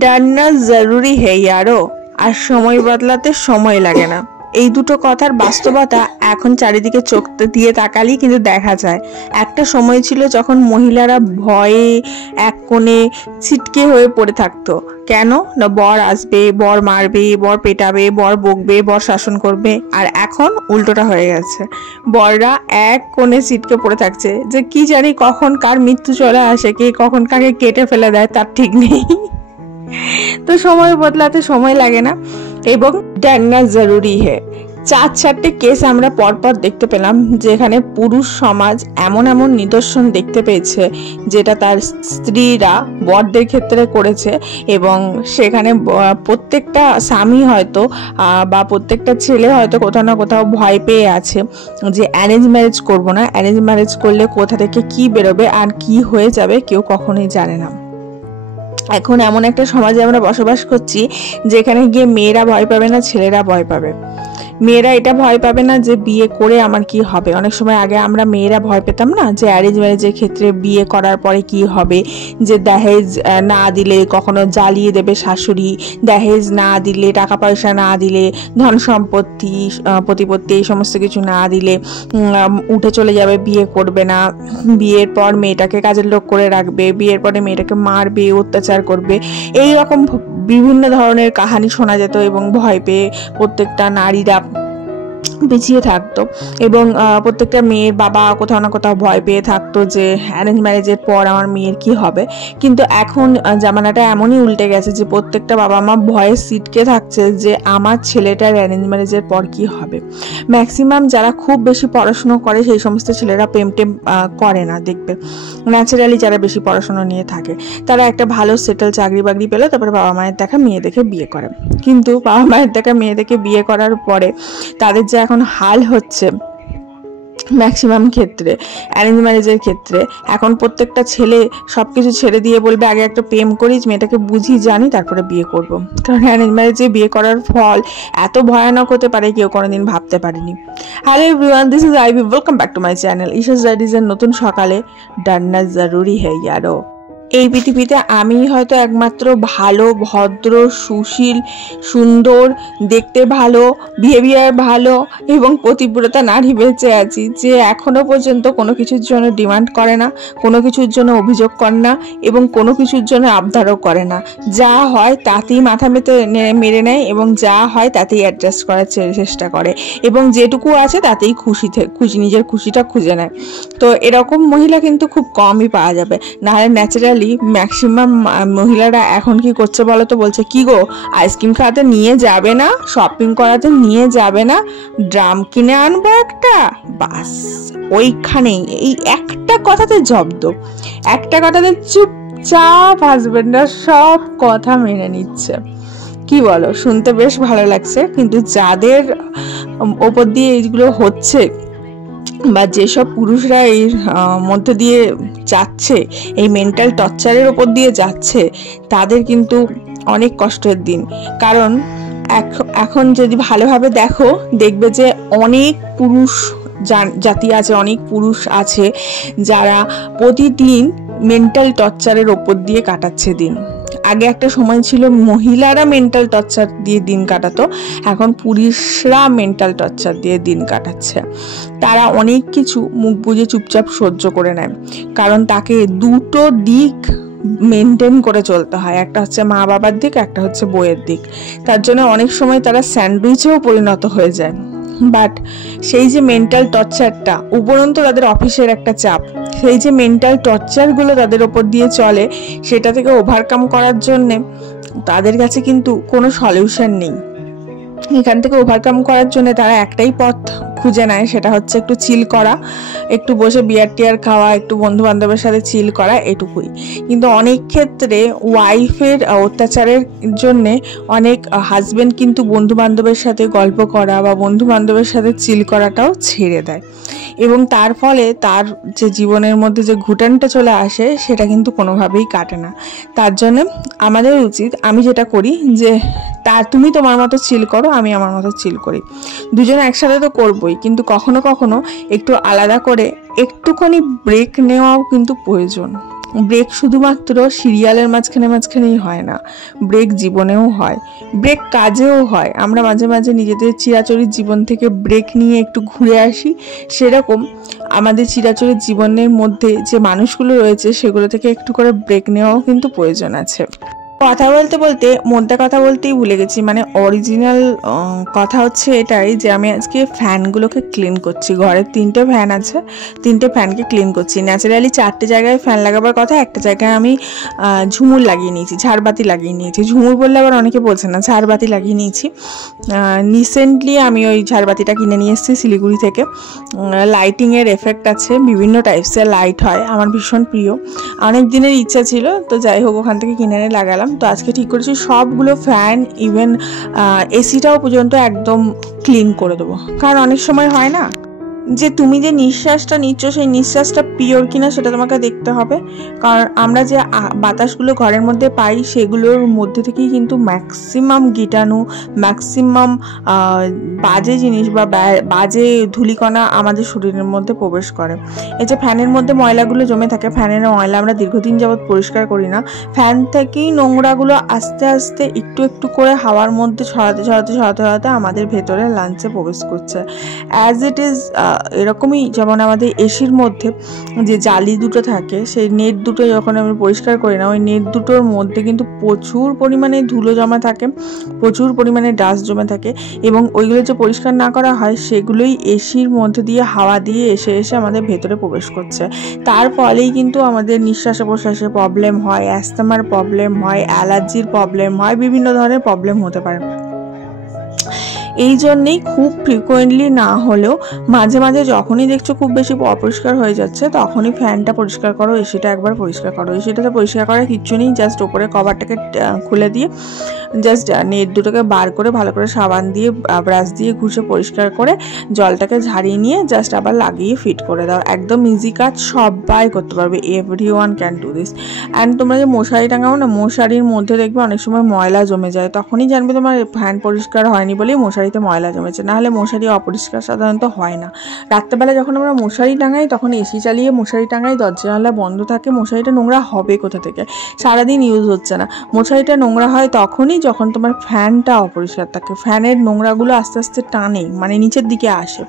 डरना जरूरी है यारो আর সময় বদলাতে সময় লাগে না। এই দুটো কথার বাস্তবতা এখন চারিদিকে চোখ দিয়ে তাকালেই কিন্তু দেখা যায়। একটা সময় ছিল যখন মহিলারা ভয়ে এক কোণে ছিটকে হয়ে পড়ে থাকতো। কেন না, বর আসবে, বর মারবে, বর পেটাবে, বর বকবে, বর শাসন করবে। আর এখন উল্টোটা হয়ে গেছে, বররা এক কোণে ছিটকে পড়ে থাকছে যে কি জানি কখন কার মৃত্যু চলে আসে, কে কখন কাকে কেটে ফেলে দেয় তার ঠিক নেই। তো সময় বদলাতে সময় লাগে না এবং ডরনা জরুরি হে। 4-4টে কেস আমরা পরপর দেখতে পেলাম যেখানে পুরুষ সমাজ এমন এমন নিদর্শন দেখতে পেয়েছে যেটা তার স্ত্রীরা বরদের ক্ষেত্রে করেছে এবং সেখানে প্রত্যেকটা স্বামী হয়তো বা প্রত্যেকটা ছেলে হয়তো কোথাও না কোথাও ভয় পেয়ে আছে যে অ্যারেঞ্জ ম্যারেজ করবো না, অ্যারেঞ্জ ম্যারেজ করলে কোথা থেকে কি বেরোবে আর কি হয়ে যাবে কেউ কখনোই জানে না। এখন এমন একটা সমাজে আমরা বসবাস করছি যেখানে গিয়ে মেয়েরা ভয় পাবে না, ছেলেরা ভয় পাবে। মেয়েরা এটা ভয় পাবে না যে বিয়ে করে আমার কি হবে। অনেক সময় আগে আমরা মেয়েরা ভয় পেতাম না যে অ্যারেঞ্জ ম্যারেজের ক্ষেত্রে বিয়ে করার পরে কি হবে, যে দহেজ না দিলে কখনো জ্বালিয়ে দেবে শাশুড়ি, দহেজ না দিলে, টাকা পয়সা না দিলে, ধন সম্পত্তি প্রতিপত্তি এই সমস্ত কিছু না দিলে উঠে চলে যাবে, বিয়ে করবে না, বিয়ের পর মেয়েটাকে কাজের লোক করে রাখবে, বিয়ের পরে মেয়েটাকে মারবে, অত্যাচার করবে। এই রকম বিভিন্ন ধরনের কাহিনী শোনা যেত এবং ভয় পেয়ে প্রত্যেকটা নারীরা পিছিয়ে থাকতো এবং প্রত্যেকটা মেয়ের বাবা কোথাও না কোথাও ভয় পেয়ে থাকতো যে অ্যারেঞ্জ ম্যারেজের পর আমার মেয়ের কি হবে। কিন্তু এখন জামানাটা এমনই উল্টে গেছে যে প্রত্যেকটা বাবা মা ভয়ে সিটকে থাকছে যে আমার ছেলেটার অ্যারেঞ্জ ম্যারেজের পর কি হবে। ম্যাক্সিমাম যারা খুব বেশি পড়াশুনো করে সেই সমস্ত ছেলেরা প্রেম টেম করে না, দেখবে ন্যাচারালি যারা বেশি পড়াশুনো নিয়ে থাকে তারা একটা ভালো সেটেল চাকরি বাকরি পেলে তারপরে বাবা মায়ের দেখা মেয়ে দেখে বিয়ে করে। কিন্তু বাবা মায়ের দেখা মেয়ে দেখে বিয়ে করার পরে তাদের যে এখন হাল হচ্ছে ম্যাক্সিমাম ক্ষেত্রে অ্যারেঞ্জ ম্যারেজের ক্ষেত্রে, এখন প্রত্যেকটা ছেলে সবকিছু ছেড়ে দিয়ে বলবে আগে একটা প্রেম করি, মেয়েটাকে বুঝি জানি তারপরে বিয়ে করব। কারণ অ্যারেঞ্জ ম্যারেজে বিয়ে করার ফল এত ভয়ানক হতে পারে কেউ কোনোদিন ভাবতে পারেনি। Hello everyone, this is IB, welcome back to my channel Isha's ডায়েরিজের নতুন সকালে। ডরনা জরুরি হে ইয়ারো। এই পৃথিবীতে আমি হয়তো একমাত্র ভালো, ভদ্র, সুশীল, সুন্দর, দেখতে ভালো, বিহেভিয়ার ভালো এবং পতিব্রতা নারী বেঁচে আছি যে এখনো পর্যন্ত কোনো কিছুর জন্য ডিমান্ড করে না, কোনো কিছুর জন্য অভিযোগ করে না এবং কোনো কিছুর জন্য আবদারও করে না। যা হয় তাতেই মাথা মেরে নেয় এবং যা হয় তাতেই অ্যাডজাস্ট করার চেষ্টা করে এবং যেটুকু আছে তাতেই খুশি নিজের খুশিটা খুঁজে নেয়। তো এরকম মহিলা কিন্তু খুব কমই পাওয়া যাবে। নাহলে ন্যাচারালি ম্যাক্সিমাম মহিলারা এখন কি করছে বলো তো, বলছে কি গো আইসক্রিম খাওয়াতে নিয়ে যাবে না, শপিং করাতে নিয়ে যাবে না, ড্রাম কিনে আনবো একটা, বাস ওইখানেই এই একটা কথাতে জব্দ, একটা কথাতে চুপচাপ হাজবেন্ডরা সব কথা মেনে নিচ্ছে। কি বলো, শুনতে বেশ ভালো লাগছে, কিন্তু যাদের ওপর দিয়ে এইগুলো হচ্ছে বা যেসব পুরুষরা এর মধ্যে দিয়ে যাচ্ছে, এই মেন্টাল টর্চারের ওপর দিয়ে যাচ্ছে, তাদের কিন্তু অনেক কষ্টের দিন। কারণ এখন যদি ভালোভাবে দেখো দেখবে যে অনেক পুরুষ জাতি আছে, অনেক পুরুষ আছে যারা প্রতিদিন মেন্টাল টর্চারের ওপর দিয়ে কাটাচ্ছে দিন। আগে একটা সময় ছিল মহিলারা মেন্টাল টর্চার দিয়ে দিন কাটাতো, এখন পুরুষরা মেন্টাল টর্চার দিয়ে দিন কাটাচ্ছে। তারা অনেক কিছু মুখ বুজে চুপচাপ সহ্য করে নেয়, কারণ তাকে দুটো দিক মেনটেন করে চলতে হয়, একটা হচ্ছে মা বাবার দিক, একটা হচ্ছে বইয়ের দিক। তার জন্য অনেক সময় তারা স্যান্ডউইচেও পরিণত হয়ে যায়। বাট সেই যে মেন্টাল টর্চারটা, উপরন্তু তাদের অফিসের একটা চাপ, সেই যে মেন্টাল টর্চারগুলো তাদের ওপর দিয়ে চলে, সেটা থেকে ওভারকাম করার জন্যে তাদের কাছে কিন্তু কোনো সলিউশন নেই। এখান থেকে ওভারকাম করার জন্য তারা একটাই পথ খুঁজে নেয়, সেটা হচ্ছে একটু চিল করা, একটু বসে বিয়ার টিয়ার খাওয়া, একটু বন্ধু বান্ধবের সাথে চিল করা, এটুকুই। কিন্তু অনেক ক্ষেত্রে ওয়াইফের অত্যাচারের জন্যে অনেক হাজবেন্ড কিন্তু বন্ধু বান্ধবের সাথে গল্প করা বা বন্ধু বান্ধবের সাথে চিল করাটাও ছেড়ে দেয় এবং তার ফলে তার যে জীবনের মধ্যে যে ঘুটানটা চলে আসে সেটা কিন্তু কোনোভাবেই কাটে না। তার জন্য আমাদের উচিত, আমি যেটা করি যে তুমি তোমার মতো চিল করো, আমি আমার মতো চিল করি, দুজনে একসাথে তো করবোই, কিন্তু কখনো কখনো একটু আলাদা করে একটুখানি ব্রেক নেওয়াও কিন্তু প্রয়োজন। ব্রেক শুধুমাত্র সিরিয়ালের মাঝখানে মাঝখানেই হয় না, ব্রেক জীবনেও হয়, ব্রেক কাজেও হয়। আমরা মাঝে মাঝে নিজেদের চিরাচরিত জীবন থেকে ব্রেক নিয়ে একটু ঘুরে আসি, সেরকম আমাদের চিরাচরিত জীবনের মধ্যে যে মানুষগুলো রয়েছে সেগুলো থেকে একটু করে ব্রেক নেওয়াও কিন্তু প্রয়োজন আছে। কথা বলতে বলতে মোদ্দা কথা বলতেই ভুলে গেছি, মানে অরিজিনাল কথা হচ্ছে এটাই যে আমি আজকে ফ্যানগুলোকে ক্লিন করছি। ঘরে 3টে ফ্যান আছে, 3টে ফ্যানকে ক্লিন করছি। ন্যাচারালি 4টে জায়গায় ফ্যান লাগাবার কথা, একটা জায়গায় আমি ঝুমুর লাগিয়ে নিয়েছি, ঝাড়বাতি লাগিয়ে নিয়েছি। ঝুমুর বললে আবার অনেকে বলছে না, ঝাড়বাতি লাগিয়ে নিয়েছি। রিসেন্টলি আমি ওই ঝাড়বাতিটা কিনে নিয়ে এসেছি শিলিগুড়ি থেকে। লাইটিংয়ের এফেক্ট আছে, বিভিন্ন টাইপসের লাইট হয়, আমার ভীষণ প্রিয়, অনেক দিনের ইচ্ছা ছিল, তো যাই হোক ওখান থেকে কিনে এনে লাগালাম। তো আজকে ঠিক করেছি সবগুলো ফ্যান, ইভেন এসিটাও পর্যন্ত একদম ক্লিন করে দেবো। কারণ অনেক সময় হয় না যে তুমি যে নিঃশ্বাসটা নিচ্ছ সেই নিঃশ্বাসটা পিওর কিনা সেটা তোমাকে দেখতে হবে। কারণ আমরা যে বাতাসগুলো ঘরের মধ্যে পাই সেগুলোর মধ্যে থেকেই কিন্তু ম্যাক্সিমাম গীটাণু, ম্যাক্সিমাম বাজে জিনিস বা বাজে ধূলিকণা আমাদের শরীরের মধ্যে প্রবেশ করে। এই যে ফ্যানের মধ্যে ময়লাগুলো জমে থাকে, ফ্যানের ময়লা আমরা দীর্ঘদিন যাবৎ পরিষ্কার করি না, ফ্যান থেকেই নোংরাগুলো আস্তে আস্তে একটু একটু করে হাওয়ার মধ্যে ছড়াতে ছড়াতে ছড়াতে ছড়াতে আমাদের ভেতরে লাঞ্চে প্রবেশ করছে। অ্যাজ ইট ইজ এরকমই যেমন আমাদের এসির মধ্যে যে জালি দুটো থাকে, সেই নেট দুটো যখন আমি পরিষ্কার করি না, ওই নেট দুটোর মধ্যে কিন্তু প্রচুর পরিমাণে ধুলো জমা থাকে, প্রচুর পরিমাণে ডাস্ট জমে থাকে, এবং ওইগুলো যে পরিষ্কার না করা হয় সেগুলোই এসির মধ্যে দিয়ে হাওয়া দিয়ে এসে এসে আমাদের ভেতরে প্রবেশ করছে। তার ফলেই কিন্তু আমাদের নিঃশ্বাসে প্রশ্বাসে প্রবলেম হয়, অ্যাস্তমার প্রবলেম হয়, অ্যালার্জির প্রবলেম হয়, বিভিন্ন ধরনের প্রবলেম হতে পারে। এই জন্যেই খুব ফ্রিকোয়েন্টলি না হলেও মাঝে মাঝে যখনই দেখছো খুব বেশি অপরিষ্কার হয়ে যাচ্ছে তখনই ফ্যানটা পরিষ্কার করো, এসিটা একবার পরিষ্কার করো। এসিটাতে পরিষ্কার করার কিচ্ছু নেই, জাস্ট ওপরে কভারটাকে খুলে দিয়ে জাস্ট নেট দুটোকে বার করে ভালো করে সাবান দিয়ে ব্রাশ দিয়ে ঘুষে পরিষ্কার করে জলটাকে ঝাড়িয়ে নিয়ে জাস্ট আবার লাগিয়ে ফিট করে দাও। একদম ইজি কাজ, সবাই করতে পারবে, everyone can do this. And তোমরা যে মশারি টাঙাও না, মশারির মধ্যে দেখবে অনেক সময় ময়লা জমে যায়, তখনই জানবে তোমার ফ্যান পরিষ্কার হয়নি বলেই মশারিতে ময়লা জমেছে, নাহলে মশারি অপরিষ্কার সাধারণত হয় না। রাত্রেবেলা যখন আমরা মশারি টাঙাই তখন এসি চালিয়ে মশারি টাঙাই, দরজা জানলা বন্ধ থাকে, মশারিটা নোংরা হবে কোথা থেকে, সারাদিন ইউজ হচ্ছে না। মশারিটা নোংরা হয় তখনই যখন তোমার ফ্যানটা অপরিষ্কার থাকে, ফ্যানের নোংরাগুলো আস্তে আস্তে টানে, মানে নিচের দিকে আসে,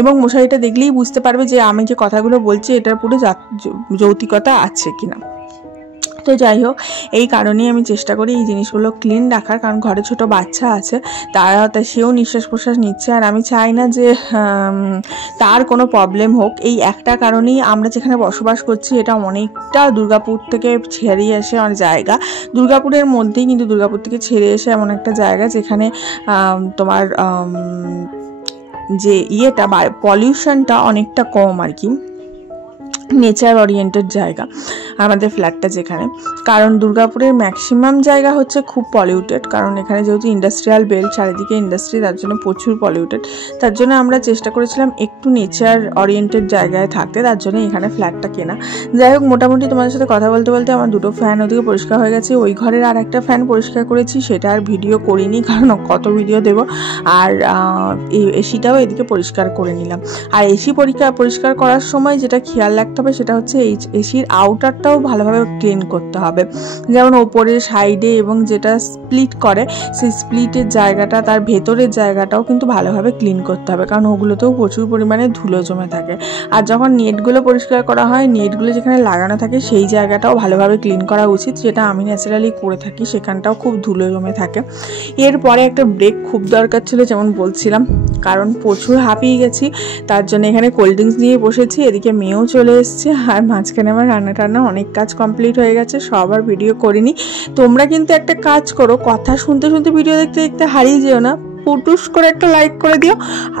এবং মশারিটা দেখলেই বুঝতে পারবে যে আমি যে কথাগুলো বলছি এটার পুরো যৌক্তিকতা আছে কিনা। তো যাই হোক, এই কারণেই আমি চেষ্টা করি এই জিনিসগুলো ক্লিন রাখার, কারণ ঘরে ছোট বাচ্চা আছে, সেও নিঃশ্বাস প্রশ্বাস নিচ্ছে, আর আমি চাই না যে তার কোনো প্রবলেম হোক। এই একটা কারণেই আমরা যেখানে বসবাস করছি এটা অনেকটা দুর্গাপুর থেকে ছেড়ে এসে অনেক জায়গা, দুর্গাপুরের মধ্যেই, কিন্তু দুর্গাপুর থেকে ছেড়ে এসে এমন একটা জায়গা যেখানে তোমার যে ইয়েটা পলিউশনটা অনেকটা কম আর কি, নেচার ওরিয়েন্টেড জায়গা আমাদের ফ্ল্যাটটা যেখানে। কারণ দুর্গাপুরের ম্যাক্সিমাম জায়গা হচ্ছে খুব পলিউটেড, কারণ এখানে যেহেতু ইন্ডাস্ট্রিয়াল বেল্ট, চারিদিকে ইন্ডাস্ট্রি, তার জন্য প্রচুর পলিউটেড। তার জন্য আমরা চেষ্টা করেছিলাম একটু নেচার ওরিয়েন্টেড জায়গায় থাকতে, তার জন্য এখানে ফ্ল্যাটটা কেনা। যাই হোক, মোটামুটি তোমাদের সাথে কথা বলতে বলতে আমার দুটো ফ্যান ওদিকে পরিষ্কার হয়ে গেছে, ওই ঘরের আর একটা ফ্যান পরিষ্কার করেছি, সেটা আর ভিডিও করিনি কারণ কত ভিডিও দেবো। আর এসিটাও এদিকে পরিষ্কার করে নিলাম। আর এসি পরিষ্কার করার সময় যেটা খেয়াল রাখতে হবে সেটা হচ্ছে এই এসির আউটারটাও ভালোভাবে ক্লিন করতে হবে, যেমন ওপরে, সাইডে, এবং যেটা স্প্লিট করে সেই স্প্লিটের জায়গাটা, তার ভেতরের জায়গাটাও কিন্তু ভালোভাবে ক্লিন করতে হবে, কারণ ওগুলোতেও প্রচুর পরিমাণে ধুলো জমে থাকে। আর যখন নেটগুলো পরিষ্কার করা হয়, নেটগুলো যেখানে লাগানো থাকে সেই জায়গাটাও ভালোভাবে ক্লিন করা উচিত, যেটা আমি ন্যাচারালি করে থাকি, সেখানটাও খুব ধুলো জমে থাকে। এরপরে একটা ব্রেক খুব দরকার ছিল, যেমন বলছিলাম, কারণ প্রচুর হাঁপিয়ে গেছি, তার জন্য এখানে কোল্ড ড্রিঙ্কস নিয়ে বসেছি, এদিকে মেয়েও চলে এসছে, আর মাঝখানে আমার রান্না অনেক কাজ কমপ্লিট হয়ে গেছে, সবার ভিডিও করিনি। তোমরা কিন্তু একটা কাজ করো, কথা শুনতে শুনতে ভিডিও দেখতে দেখতে হারিয়ে যেও না, পুটুস করে একটা লাইক করে দিও,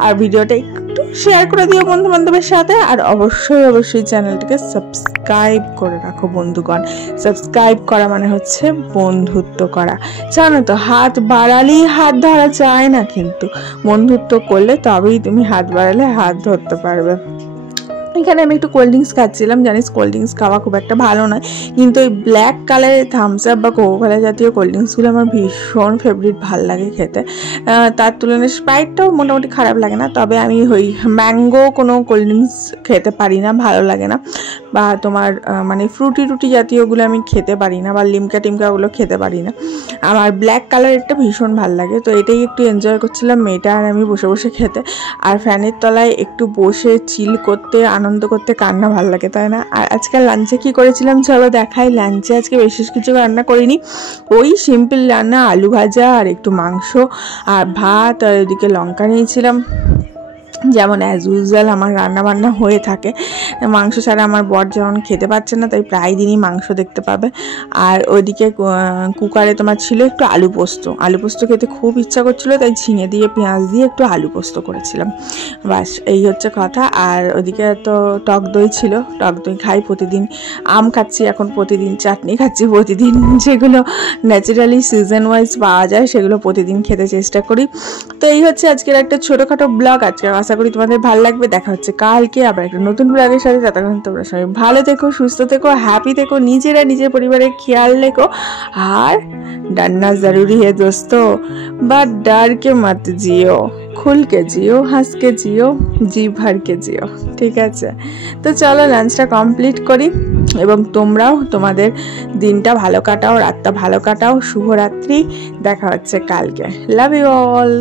আর ভিডিওটা একটু শেয়ার করে দিও বন্ধু বান্ধবের সাথে, আর অবশ্যই চ্যানেলটাকে সাবস্ক্রাইব করে রাখো বন্ধুগণ। সাবস্ক্রাইব করা মানে হচ্ছে বন্ধুত্ব করা, জানো তো, হাত বাড়ালেই হাত ধরা যায় না, কিন্তু বন্ধুত্ব করলে তবেই তুমি হাত বাড়ালে হাত ধরতে পারবে। এখানে আমি একটু কোল্ড ড্রিঙ্কস খাচ্ছিলাম। জানিস কোল্ড ড্রিঙ্কস খাওয়া খুব একটা ভালো নয়, কিন্তু ওই ব্ল্যাক কালারের থামস আপ বা কোকোকোলা জাতীয় কোল্ড ড্রিঙ্কসগুলো আমার ভীষণ ফেভারিট, ভাল লাগে খেতে। তার তুলনায় স্প্রাইটটাও মোটামুটি খারাপ লাগে না, তবে আমি ওই ম্যাঙ্গো কোনো কোল্ড ড্রিঙ্কস খেতে পারি না, ভালো লাগে না। বা তোমার মানে ফ্রুটি টুটি জাতীয়গুলো আমি খেতে পারি না, বা লিমকা টিমকাগুলো খেতে পারি না। আমার ব্ল্যাক কালারেরটা ভীষণ ভালো লাগে। তো এটাই একটু এনজয় করছিলাম মেয়েটা আর আমি বসে বসে খেতে। আর ফ্যানের তলায় একটু বসে চিল করতে, আনন্দ করতে কার না ভালো লাগে, তাই না? আর আজকে লাঞ্চে কি করেছিলাম চলো দেখাই। লাঞ্চে আজকে বিশেষ কিছু রান্না করিনি, ওই সিম্পল রান্না, আলু ভাজা আর একটু মাংস আর ভাত, আর ওইদিকে লঙ্কা নিয়েছিলাম। যেমন অ্যাজ ইউজুয়াল আমার রান্না বান্না হয়ে থাকে, মাংস ছাড়া আমার বর যেমন খেতে পাচ্ছে না, তাই প্রায় দিনই মাংস দেখতে পাবে। আর ওইদিকে কুকারে তোমার ছিল একটু আলু পোস্ত, আলু পোস্ত খেতে খুব ইচ্ছা করছিল, তাই ঝিঙে দিয়ে পেঁয়াজ দিয়ে একটু আলু পোস্ত করেছিলাম, বাস এই হচ্ছে কথা। আর ওইদিকে তো টক দই ছিল, টক দই খাই প্রতিদিন, আম খাচ্ছি এখন প্রতিদিন, চাটনি খাচ্ছি প্রতিদিন, যেগুলো ন্যাচারালি সিজন ওয়াইজ পাওয়া যায় সেগুলো প্রতিদিন খেতে চেষ্টা করি। তো এই হচ্ছে আজকের একটা ছোটোখাটো ব্লগ। আজকে আশা করি তোমাদের ভালো লাগবে। দেখা হচ্ছে কালকে আবার একটা নতুন ব্লগের সাথে। ততক্ষণ তোমরা সবাই ভালো থেকো, সুস্থ থেকো, হ্যাপি থেকো, নিজেরা নিজের পরিবারের খেয়াল রেখো। আর डरना जरूरी है दोस्तों, बट डर के मत जियो, खुल के जियो, हंस के जियो, जी भर के जियो, ঠিক আছে? তো চলো লাঞ্চটা কমপ্লিট করি, এবং তোমরাও তোমাদের দিনটা ভালো কাটাও, রাতটা ভালো কাটাও। শুভরাত্রি, দেখা হচ্ছে কালকে। Love you all.